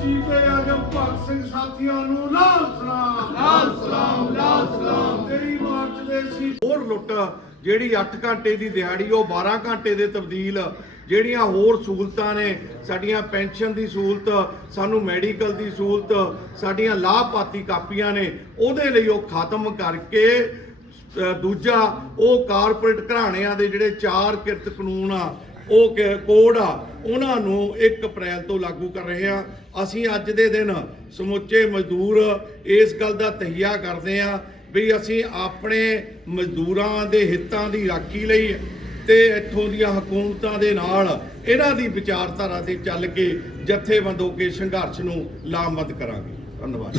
ਸ਼ਹੀਦੇ ਆਜਮ ਭਗਤ ਸਿੰਘ ਸਾਥੀਆਂ ਨੂੰ ਲਾਲ ਸਲਾਮ। ਲਾਲ ਸਲਾਮ ਲਾਲ ਸਲਾਮ। ਤੇਰੀ ਮਾਰਚ ਦੇ ਸੀ। ਹੋਰ ਲੁੱਟ ਜਿਹੜੀ 8 ਘੰਟੇ ਦੀ ਦਿਹਾੜੀ ਉਹ 12 ਘੰਟੇ ਦੇ ਤਬਦੀਲ ਜਿਹੜੀਆਂ ਹੋਰ ਸਹੂਲਤਾਂ ਨੇ ਸਾਡੀਆਂ ਪੈਨਸ਼ਨ ਦੀ ਸਹੂਲਤ ਸਾਨੂੰ ਮੈਡੀਕਲ ਦੀ ਸਹੂਲਤ ਸਾਡੀਆਂ ਲਾਭਪਾਤੀ ਕਾਪੀਆਂ ਨੇ ਉਹਦੇ ਲਈ ਉਹ ਖਤਮ ਕਰਕੇ ਦੂਜਾ ਉਹ ਕਾਰਪੋਰੇਟ ਘਰਾਣਿਆਂ ਦੇ ਜਿਹੜੇ ਚਾਰ ਕਿਰਤ ਕਾਨੂੰਨ ਆ ਉਹ ਕ- ਕੋਡ ਆ, ਉਹਨਾਂ ਨੂੰ 1 ਅਪ੍ਰੈਲ ਤੋਂ ਲਾਗੂ ਕਰ ਰਹੇ ਆ ਅਸੀਂ ਅੱਜ ਦੇ ਦਿਨ ਸਮੁੱਚੇ ਮਜ਼ਦੂਰ ਇਸ ਗੱਲ ਦਾ ਤਹੀਆ ਕਰਦੇ ਆ ਵੀ ਅਸੀਂ ਆਪਣੇ ਮਜ਼ਦੂਰਾਂ ਦੇ ਹਿੱਤਾਂ ਦੀ ਰਾਖੀ ਲਈ ਤੇ ਇੱਥੋਂ ਦੀਆਂ ਹਕੂਮਤਾਂ ਦੇ ਨਾਲ ਇਹਨਾਂ ਦੀ ਵਿਚਾਰਧਾਰਾ ਤੇ ਚੱਲ ਕੇ ਜਥੇਬੰਦ ਹੋ ਕੇ ਸੰਘਰਸ਼ ਨੂੰ ਲਾਮਬੰਦ ਕਰਾਂਗੇ। ਧੰਨਵਾਦ।